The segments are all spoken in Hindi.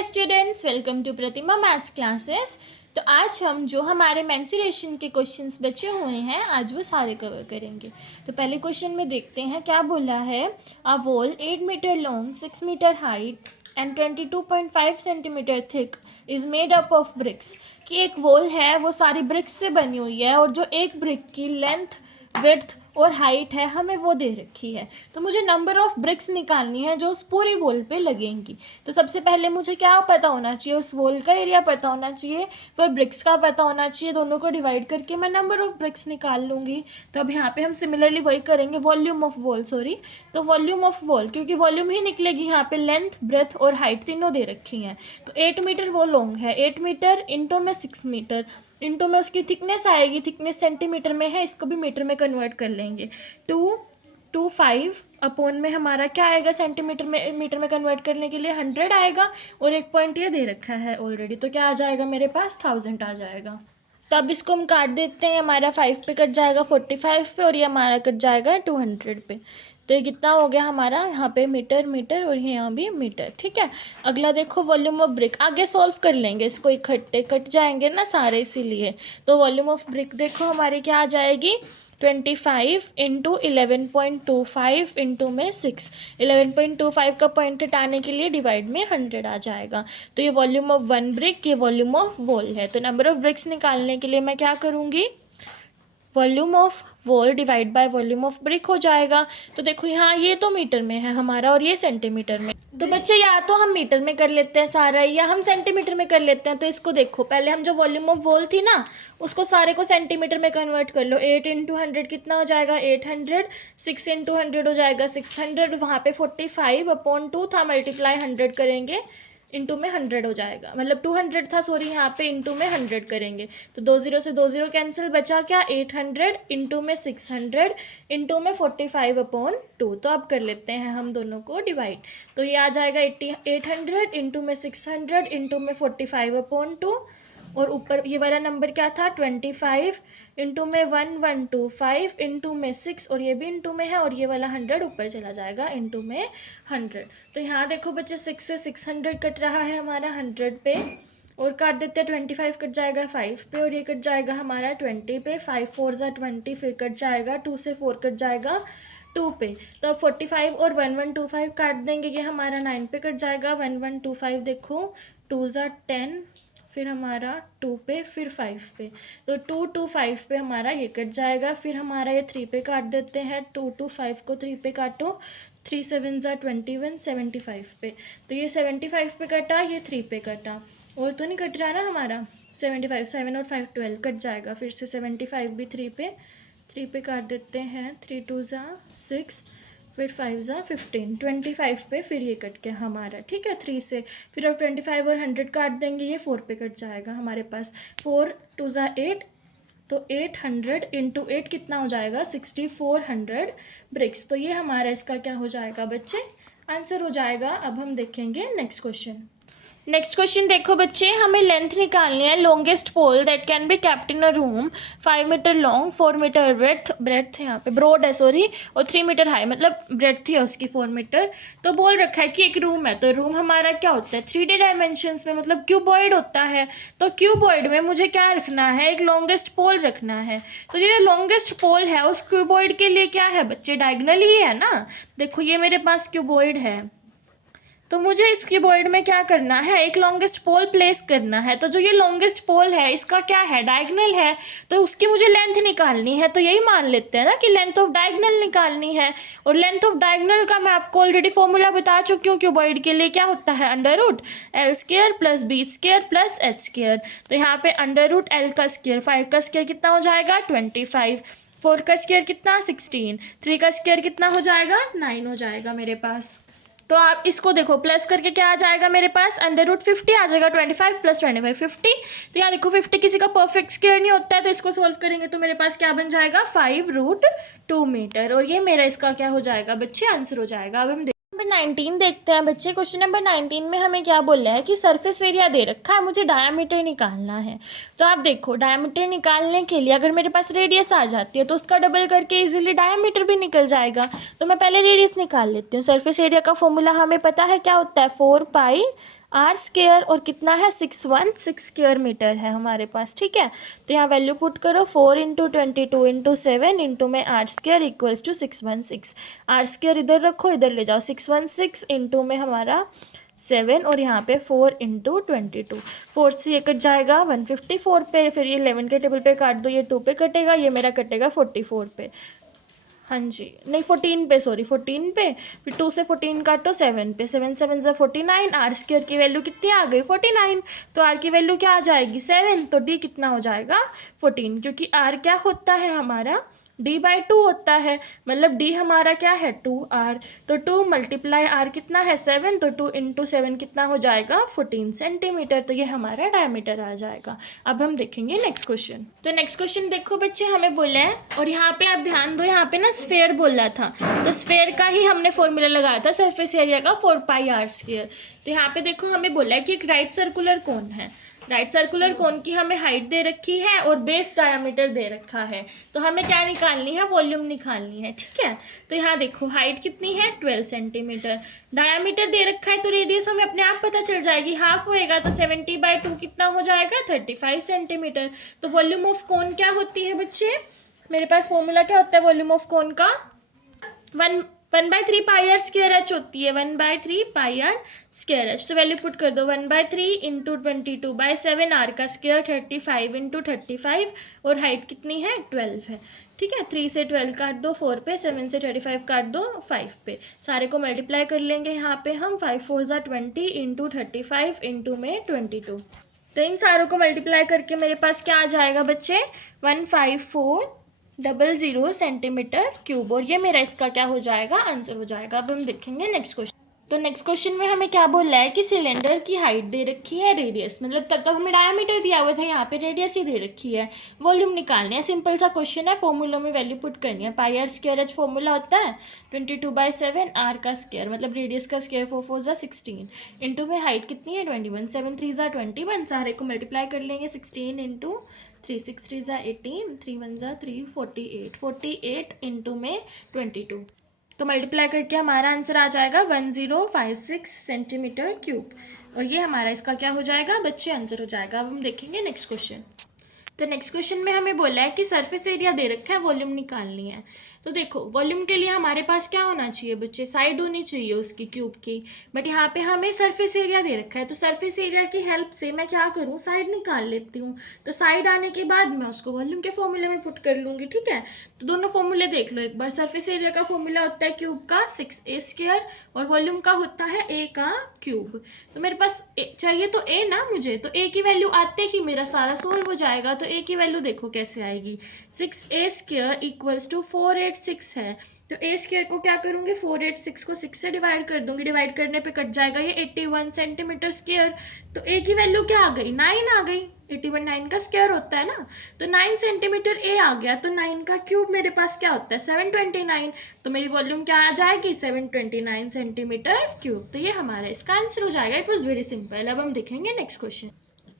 Hi students, welcome to Pratima maths classes. तो आज हम जो हमारे मेंसुरेशन के क्वेश्चंस बचे हुए हैं आज वो सारे कवर करेंगे। तो पहले क्वेश्चन में देखते हैं क्या बोला है। A wall 8 metre long, 6 metre height and 22.5 centimetre thick is made up of bricks. कि एक वॉल है वो सारी ब्रिक्स से बनी हुई है और जो एक ब्रिक की लेंथ, विड्थ और हाइट है हमें वो दे रखी है। तो मुझे नंबर ऑफ ब्रिक्स निकालनी है जो उस पूरी वॉल पे लगेंगी। तो सबसे पहले मुझे क्या पता होना चाहिए, उस वॉल का एरिया पता होना चाहिए, फिर ब्रिक्स का पता होना चाहिए। दोनों को डिवाइड करके मैं नंबर ऑफ ब्रिक्स निकाल लूँगी। तो अब यहाँ पे हम सिमिलरली वही करेंगे, वॉल्यूम ऑफ वॉल, तो वॉल्यूम ऑफ वॉल, क्योंकि वॉल्यूम ही निकलेगी। यहाँ पे लेंथ, ब्रेथ और हाइट तीनों दे रखी हैं। तो 8 मीटर वो लॉन्ग है, 8 मीटर इंटू में 6 मीटर इंटू में उसकी थिकनेस आएगी, थिकनेस सेंटीमीटर में है, इसको भी मीटर में कन्वर्ट कर लेंगे। 225 अपॉन में हमारा क्या आएगा, सेंटीमीटर में मीटर में कन्वर्ट करने के लिए 100 आएगा। और एक पॉइंट ये दे रखा है ऑलरेडी, तो क्या आ जाएगा मेरे पास 1000 आ जाएगा। तो अब इसको हम काट देते हैं, हमारा 5 पे कट जाएगा 45 पे और ये हमारा कट जाएगा 200 पे। तो ये कितना हो गया हमारा, यहाँ पे मीटर मीटर और यहाँ भी मीटर। ठीक है, अगला देखो वॉल्यूम ऑफ ब्रिक। आगे सॉल्व कर लेंगे इसको, इकट्ठे कट जाएंगे ना सारे, इसीलिए। तो वॉल्यूम ऑफ ब्रिक देखो हमारी क्या आ जाएगी, 25 इंटू 11.25 इंटू में 6। 11.25 का पॉइंट हटाने के लिए डिवाइड में 100 आ जाएगा। तो ये वॉल्यूम ऑफ वन ब्रिक, ये वॉल्यूम ऑफ वॉल है। तो नंबर ऑफ ब्रिक्स निकालने के लिए मैं क्या करूँगी, volume of wall divide by volume of brick हो जाएगा। तो देखो यहाँ ये तो मीटर में है हमारा और ये सेंटीमीटर में। तो बच्चे या तो हम मीटर में कर लेते हैं सारा या हम सेंटीमीटर में कर लेते हैं। तो इसको देखो, पहले हम जो वॉल्यूम ऑफ वॉल थी ना उसको सारे को सेंटीमीटर में कन्वर्ट कर लो। 8 इंटू 100 कितना हो जाएगा, 800। 6 इंटू 100 हो जाएगा 600। वहाँ पे 45 अपॉन 2 था, मल्टीप्लाई 100 करेंगे, इंटू में 100 हो जाएगा, मतलब 200 था सॉरी, यहाँ पे इंटू में 100 करेंगे। तो 2 0 से 2 0 कैंसिल, बचा क्या 800 इंटू में 600 इंटू में 45 अपॉन 2। तो अब कर लेते हैं हम दोनों को डिवाइड। तो ये आ जाएगा 800 इंटू में 600 इंटू में 45 अपॉन 2। और ऊपर ये वाला नंबर क्या था, 25 इंटू में 1125 इंटू में 6 और ये भी इंटू में है, और ये वाला 100 ऊपर चला जाएगा इंटू में 100। तो यहाँ देखो बच्चे 6 से 600 कट रहा है हमारा 100 पे, और काट देते हैं 25 कट जाएगा 5 पे और ये कट जाएगा हमारा 20 पे। 5 4 ज़ा 20, फिर कट जाएगा 2 से 4 कट जाएगा 2 पे। तो अब 45 और 1125 काट देंगे, ये हमारा 9 पे कट जाएगा। 1125 देखो 2 ज़ा 10, फिर हमारा 2 पे, फिर 5 पे। तो 2 to 5 पे हमारा ये कट जाएगा, फिर हमारा ये 3 पे काट देते हैं। 2 to 5 को 3 पे काटो, 3 7 ज़ा 21, 75 पे। तो ये 75 पे कटा, ये 3 पे कटा, और तो नहीं कट रहा ना हमारा 75। 7 और 5 12 कट जाएगा, फिर से 75 भी 3 पे काट देते हैं। 3 2 ज़ा 6, फिर 5 ज़ा 15, 25 पे फिर ये कट गया हमारा। ठीक है, 3 से फिर अब 25 और 100 काट देंगे, ये 4 पे कट जाएगा हमारे पास। 4 2 ज़ा 8, तो 800 इंटू 8 कितना हो जाएगा, 6400 ब्रिक्स। तो ये हमारा इसका क्या हो जाएगा बच्चे, आंसर हो जाएगा। अब हम देखेंगे नेक्स्ट क्वेश्चन। नेक्स्ट क्वेश्चन देखो बच्चे, हमें लेंथ निकालनी है। Longest pole that can be kept in a room, 5 metre long, 4 metre breadth यहाँ पे ब्रॉड है सॉरी, और 3 मीटर हाई, मतलब ब्रेथ है उसकी 4 मीटर। तो बोल रखा है कि एक रूम है, तो रूम हमारा क्या होता है 3D डायमेंशंस में, मतलब क्यूबॉइड होता है। तो क्यूबॉइड में मुझे क्या रखना है, एक लॉन्गेस्ट पोल रखना है। तो ये लॉन्गेस्ट पोल है उस क्यूबॉइड के लिए क्या है बच्चे, डायगोनल ही है ना। देखो ये मेरे पास क्यूबॉइड है, तो मुझे इस क्यूबॉइड में क्या करना है, एक लॉन्गेस्ट पोल प्लेस करना है। तो जो ये लॉन्गेस्ट पोल है इसका क्या है, डायगोनल है, तो उसकी मुझे लेंथ निकालनी है। तो यही मान लेते हैं ना कि लेंथ ऑफ डायगोनल निकालनी है। और लेंथ ऑफ डायगोनल का मैं आपको ऑलरेडी फॉर्मूला बता चुकी हूँ, क्यूबॉइड के लिए क्या होता है, under root L square plus B square plus H square. तो यहाँ पे अंडर रूट एल का स्क्वायर, 5 का स्क्वायर कितना हो जाएगा 25, 4 का स्क्वायर कितना 16, 3 का स्क्वायर कितना हो जाएगा 9 हो जाएगा मेरे पास। तो आप इसको देखो प्लस करके क्या आ जाएगा मेरे पास, अंडर रूट 50 आ जाएगा, 25 प्लस 25 50। तो यहाँ देखो 50 किसी का परफेक्ट स्क्वायर नहीं होता है, तो इसको सॉल्व करेंगे तो मेरे पास क्या बन जाएगा 5√2 मीटर, और ये मेरा इसका क्या हो जाएगा बच्चे, आंसर हो जाएगा। अब हम नंबर 19 देखते हैं बच्चे। क्वेश्चन नंबर 19 में हमें क्या बोला है कि सरफेस एरिया दे रखा है, मुझे डायामीटर निकालना है। तो आप देखो डायामीटर निकालने के लिए अगर मेरे पास रेडियस आ जाती है तो उसका डबल करके इजीली डायामीटर भी निकल जाएगा। तो मैं पहले रेडियस निकाल लेती हूँ। सरफेस एरिया का फॉर्मूला हमें पता है क्या होता है, 4 पाई आर स्क्वायर और कितना है 616 स्क्वायर मीटर है हमारे पास, ठीक है। तो यहाँ वैल्यू पुट करो 4 इंटू 22 इंटू 7 इंटू में R square equals to 616। R square इधर रखो, इधर ले जाओ, 616 इंटू में हमारा 7 और यहाँ पे 4 इंटू 22। 4 से ये कट जाएगा 154 पे, फिर ये 11 के टेबल पे काट दो, ये 2 पे कटेगा, ये मेरा कटेगा 44 पे। हाँ जी, नहीं 14 पे, सॉरी 14 पे, फिर 2 से 14 काटो 7 पे, 7 7 ज़ा 49। आर स्क्वायर की वैल्यू कितनी आ गई 49, तो आर की वैल्यू क्या आ जाएगी 7, तो डी कितना हो जाएगा 14, क्योंकि आर क्या होता है हमारा d/2 होता है, मतलब d हमारा क्या है 2r, तो 2 मल्टीप्लाई r कितना है 7, तो 2 इंटू 7 कितना हो जाएगा 14 सेंटीमीटर, तो ये हमारा डायमीटर आ जाएगा। अब हम देखेंगे नेक्स्ट क्वेश्चन। तो नेक्स्ट क्वेश्चन देखो बच्चे, हमें बोला है, और यहाँ पे आप ध्यान दो, यहाँ पे ना स्फेयर बोला था, तो स्फेयर का ही हमने फॉर्मूला लगाया था सरफेस एरिया का 4πr²। तो यहाँ पे देखो हमें बोला है कि एक राइट सर्कुलर कोन है, राइट सर्कुलर कोन की हमें हाइट दे रखी है और बेस डायमीटर दे रखा है, तो हमें क्या निकालनी है, वॉल्यूम निकालनी है, ठीक है। तो यहाँ देखो हाइट कितनी है 12 सेंटीमीटर, डायमीटर दे रखा है, तो रेडियस हमें अपने आप पता चल जाएगी, हाफ होएगा तो 70/2 कितना हो जाएगा 35 सेंटीमीटर। तो वॉल्यूम ऑफ कोन क्या होती है बच्चे, मेरे पास फॉर्मूला क्या होता है वॉल्यूम ऑफ कोन का, 1/3πr² होती है, 1/3πr²। तो वैल्यू पुट कर दो 1/3 इंटू 22/7, आर का स्क्वायर 35 इंटू 35, और हाइट कितनी है 12 है, ठीक है। 3 से 12 काट दो 4 पे, 7 से 35 काट दो 5 पे, सारे को मल्टीप्लाई कर लेंगे यहाँ पे हम, 5 4 ज़ा 20 इंटू 35 इंटू में 22। तो इन सारों को मल्टीप्लाई करके मेरे पास क्या आ जाएगा बच्चे 15400 सेंटीमीटर क्यूब, और ये मेरा इसका क्या हो जाएगा आंसर हो जाएगा। अब हम देखेंगे नेक्स्ट क्वेश्चन। तो नेक्स्ट क्वेश्चन में हमें क्या बोल रहा है कि सिलेंडर की हाइट दे रखी है, रेडियस मतलब तब तक हमें डायमीटर दिया हुआ था, यहाँ पे रेडियस ही दे रखी है, वॉल्यूम निकालने है। सिंपल सा क्वेश्चन है, फॉर्मूला में वैल्यू पुट करनी है, πr² फॉर्मूला होता है 22/7, आर का स्क्वायर मतलब रेडियस का स्क्वायर 4 4 ज़ा 16 इंटू में हाइट कितनी है 21, 7 3 ज़ा 21, सारे को मल्टीप्लाई कर लेंगे 16 इंटू 3 6 3 ज़ा 18, 3 1 ज़ा 3, 48 इंटू में 22, तो मल्टीप्लाई करके हमारा आंसर आ जाएगा 1056 सेंटीमीटर क्यूब, और ये हमारा इसका क्या हो जाएगा बच्चे आंसर हो जाएगा। अब हम देखेंगे नेक्स्ट क्वेश्चन। तो नेक्स्ट क्वेश्चन में हमें बोला है कि सरफेस एरिया दे रखा है, वॉल्यूम निकालनी है। तो देखो वॉल्यूम के लिए हमारे पास क्या होना चाहिए बच्चे, साइड होनी चाहिए उसकी क्यूब की, बट यहाँ पे हमें सरफेस एरिया दे रखा है, तो सरफेस एरिया की हेल्प से मैं क्या करूँ साइड निकाल लेती हूँ। तो साइड आने के बाद मैं उसको वॉल्यूम के फॉर्मूले में पुट कर लूँगी, ठीक है। तो दोनों फॉर्मूले देख लो एक बार, सरफेस एरिया का फॉर्मूला होता है क्यूब का 6a² और वॉल्यूम का होता है a का क्यूब। तो मेरे पास चाहिए तो a ना मुझे, तो a की वैल्यू आते ही मेरा सारा सोल्व हो जाएगा। तो a की वैल्यू देखो कैसे आएगी, 6a² इक्वल्स टू 486 है, तो a² को क्या करूँगी 486 को 6 से डिवाइड कर दूंगी, डिवाइड करने पे कट जाएगा ये 81 सेंटीमीटर स्क्वायर। तो a की वैल्यू क्या आ गई 9 आ गई, 81 9 का स्क्वायर होता है ना, तो 9 सेंटीमीटर a आ गया, तो 9 का क्यूब मेरे पास क्या होता है 729, तो मेरी वॉल्यूम क्या आ जाएगी 729 सेंटीमीटर क्यूब। तो ये हमारा इसका आंसर हो जाएगा। It was very simple. अब हम देखेंगे नेक्स्ट क्वेश्चन।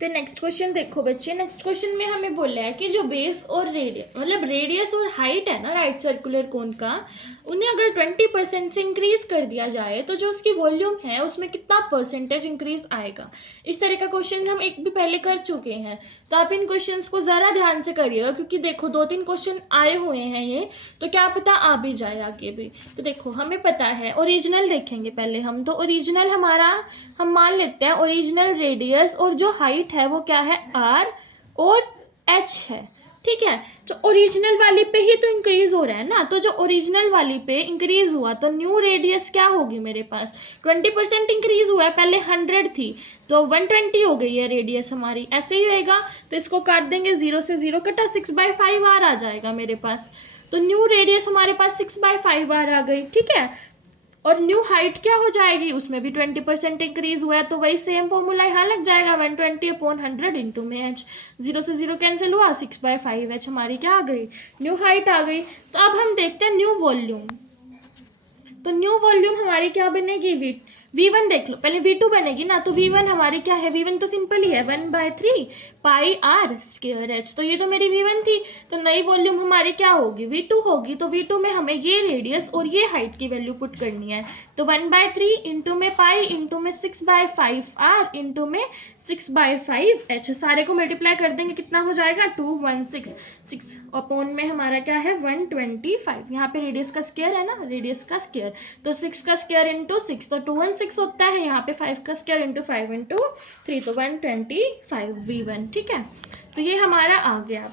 तो नेक्स्ट क्वेश्चन देखो बच्चे, नेक्स्ट क्वेश्चन में हमें बोला है कि जो बेस और रेडियस मतलब रेडियस और हाइट है ना राइट सर्कुलर कोन का, उन्हें अगर 20% से इंक्रीज कर दिया जाए तो जो उसकी वॉल्यूम है उसमें कितना परसेंटेज इंक्रीज आएगा। इस तरह का क्वेश्चन हम एक भी पहले कर चुके हैं, तो आप इन क्वेश्चंस को ज़रा ध्यान से करिएगा, क्योंकि देखो 2-3 क्वेश्चन आए हुए हैं ये, तो क्या पता आ भी जाए आगे भी। तो देखो हमें पता है, ओरिजिनल देखेंगे पहले हम, तो ओरिजिनल हमारा हम मान लेते हैं ओरिजिनल रेडियस और जो हाइट है वो क्या है r और h है, ठीक है। तो ओरिजिनल वाली पे ही तो इंक्रीज हो रहा है ना, तो जो ओरिजिनल वाली पे इंक्रीज हुआ तो न्यू रेडियस क्या होगी मेरे पास 20% इंक्रीज हुआ है, पहले 100 थी तो 120 हो गई है रेडियस हमारी, ऐसे ही होएगा। तो इसको काट देंगे, 0 से 0 कटा, 6/5 r आ जाएगा मेरे पास, तो न्यू रेडियस हमारे पास 6/5 r आ गई, ठीक है। और न्यू हाइट क्या हो जाएगी, उसमें भी 20% इंक्रीज हुआ है, तो वही सेम फॉर्मूला यहाँ लग जाएगा 120/100 इंटू में h, 0 से 0 कैंसिल हुआ, 6/5 h हमारी क्या आ गई न्यू हाइट आ गई। तो अब हम देखते हैं न्यू वॉल्यूम। तो न्यू वॉल्यूम हमारी क्या बनेगी V1 देख लो, पहले V2 बनेगी ना, तो V1 हमारी क्या है, V1 तो सिंपल ही है 1/3 पाई आर स्क्वायर एच। तो ये तो मेरी V1 थी, तो नई वॉल्यूम हमारी क्या होगी, V2 होगी। तो V2 में हमें ये रेडियस और ये हाइट की वैल्यू पुट करनी है। तो 1/3 इंटू में पाई इंटू में 6/5 आर इंटू में 6/5 एच, सारे को मल्टीप्लाई कर देंगे, कितना हो जाएगा 216। 6 अपॉन में हमारा क्या है 125, यहाँ पे रेडियस का स्क्वायर है ना, रेडियस का स्क्वायर, तो 6 का स्क्वायर इंटू 6 तो 216 होता है, यहाँ पे 5 का स्क्वायर इंटू 5 इंटू 3 तो 125 V1। ठीक है, तो ये हमारा आ गया।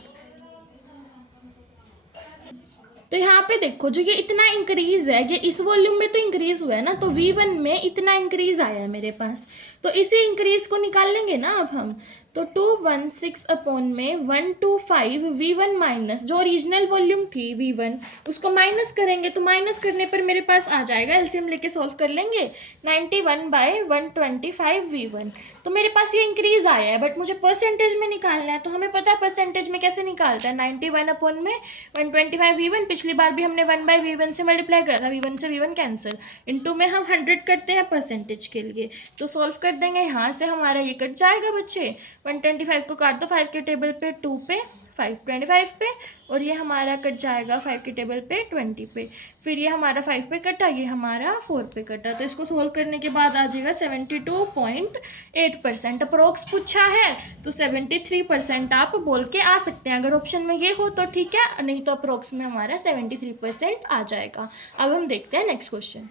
तो यहाँ पे देखो जो ये इतना इंक्रीज है, ये इस वॉल्यूम में तो इंक्रीज हुआ है ना, तो V1 में इतना इंक्रीज आया है मेरे पास, तो इसी इंक्रीज को निकाल लेंगे ना अब हम। तो 216 अपॉन में 125 V1 माइनस जो ओरिजिनल वॉल्यूम थी V1 उसको माइनस करेंगे, तो माइनस करने पर मेरे पास आ जाएगा, एलसीएम लेके सॉल्व कर लेंगे, 91/125 V1। तो मेरे पास ये इंक्रीज आया है, बट मुझे परसेंटेज में निकालना है, तो हमें पता है परसेंटेज में कैसे निकालता है, 91 अपॉन में 125 V1, पिछली बार भी हमने 1/V1 से मल्टीप्लाई करा था, V1 से V1 कैंसिल, इंटू में हम 100 करते हैं परसेंटेज के लिए, तो सॉल्व कर देंगे, यहाँ से हमारा ये कट जाएगा बच्चे, 125 को काट दो 5 के टेबल पे 2 पे, 5 25 पे, और ये हमारा कट जाएगा 5 के टेबल पे 20 पे, फिर ये हमारा 5 पे कटा, ये हमारा 4 पे कटा, तो इसको सोल्व करने के बाद आ जाएगा 72.8%। अप्रोक्स पूछा है तो 73% आप बोल के आ सकते हैं, अगर ऑप्शन में ये हो तो ठीक है, नहीं तो अप्रोक्स में हमारा 73% आ जाएगा। अब हम देखते हैं नेक्स्ट क्वेश्चन।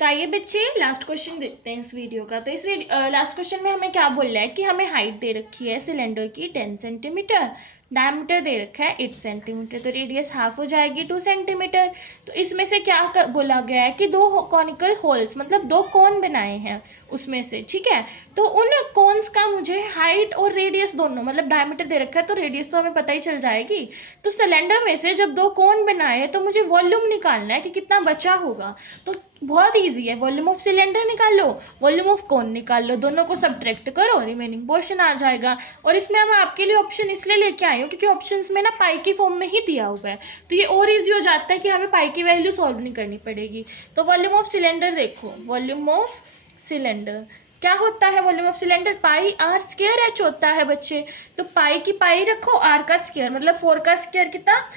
तो आइए बच्चे लास्ट क्वेश्चन देखते हैं इस वीडियो का। तो इस लास्ट क्वेश्चन में हमें क्या बोल रहा है कि हमें हाइट दे रखी है सिलेंडर की 10 सेंटीमीटर, डायमीटर दे रखा है 8 सेंटीमीटर, तो रेडियस हाफ हो जाएगी 2 सेंटीमीटर। तो इसमें से क्या बोला गया है कि 2 कॉनिकल होल्स मतलब 2 कोन बनाए हैं उसमें से, ठीक है, तो उन कोन्स का मुझे हाइट और रेडियस दोनों, मतलब डायमीटर दे रखा है तो रेडियस तो हमें पता ही चल जाएगी, तो सिलेंडर में से जब 2 कोन बनाए तो मुझे वॉल्यूम निकालना है कि कितना बचा होगा। तो बहुत ईजी है, वॉल्यूम ऑफ सिलेंडर निकाल लो, वॉल्यूम ऑफ कोन निकाल लो, दोनों को सब्ट्रैक्ट करो, रिमेनिंग पोर्शन आ जाएगा। और इसमें हम आपके लिए ऑप्शन इसलिए लेके आए हो क्योंकि ऑप्शंस में ना पाई की फॉर्म में ही दिया हुआ है, तो ये और ईजी हो जाता है कि हमें पाई की वैल्यू सॉल्व नहीं करनी पड़ेगी। तो वॉल्यूम ऑफ सिलेंडर देखो, वॉल्यूम ऑफ सिलेंडर क्या होता है, volume of cylinder pi r square h होता है बच्चे। तो पाई की पाई रखो, आर का स्क्वायर मतलब 4 का स्क्वायर कितना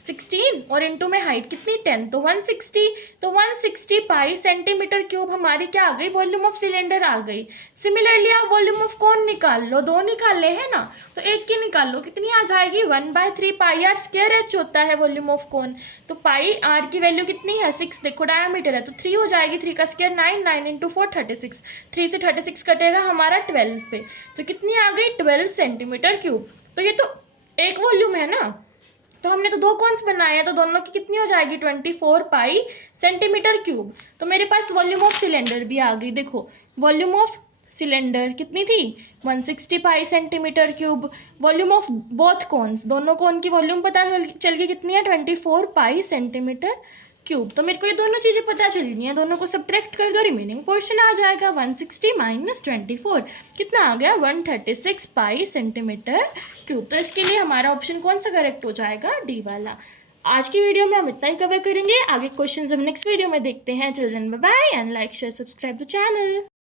16, और इंटू में हाइट कितनी 10 तो 160, तो 160 पाई सेंटीमीटर क्यूब हमारी क्या आ गई, वॉल्यूम ऑफ सिलेंडर आ गई। सिमिलरली आप वॉल्यूम ऑफ कोन निकाल लो, 2 निकाले हैं ना, तो एक की निकाल लो, कितनी आ जाएगी 1/3 पाई आर स्क्वायर एच होता है वॉल्यूम ऑफ कोन। तो पाई आर की वैल्यू कितनी है 6, देखो डायमीटर है तो 3 हो जाएगी, 3 का स्क्वायर 9, 9 इंटू 4 36, 3 से 36 कटेगा हमारा 12 पे, तो कितनी आ गई 12 सेंटीमीटर क्यूब। तो ये तो एक वॉल्यूम है ना, तो हमने तो 2 कोन्स बनाए हैं, तो दोनों की कितनी हो जाएगी 24 पाई सेंटीमीटर क्यूब। तो मेरे पास वॉल्यूम ऑफ सिलेंडर भी आ गई, देखो वॉल्यूम ऑफ सिलेंडर कितनी थी 160 pi centimetre cube, volume of both cones, दोनों कोन की वॉल्यूम पता चल गई कितनी है 24 पाई सेंटीमीटर क्यूब। तो मेरे को ये दोनों चीज़ें पता चली नहीं है, दोनों को सब्ट्रैक्ट कर दो, रिमेनिंग पोर्शन आ जाएगा 160 माइनस 24, कितना आ गया 136 पाई सेंटीमीटर क्यूब। तो इसके लिए हमारा ऑप्शन कौन सा करेक्ट हो जाएगा, डी वाला। आज की वीडियो में हम इतना ही कवर करेंगे, आगे क्वेश्चन हम नेक्स्ट वीडियो में देखते हैं। Children bye bye and like share subscribe the channel.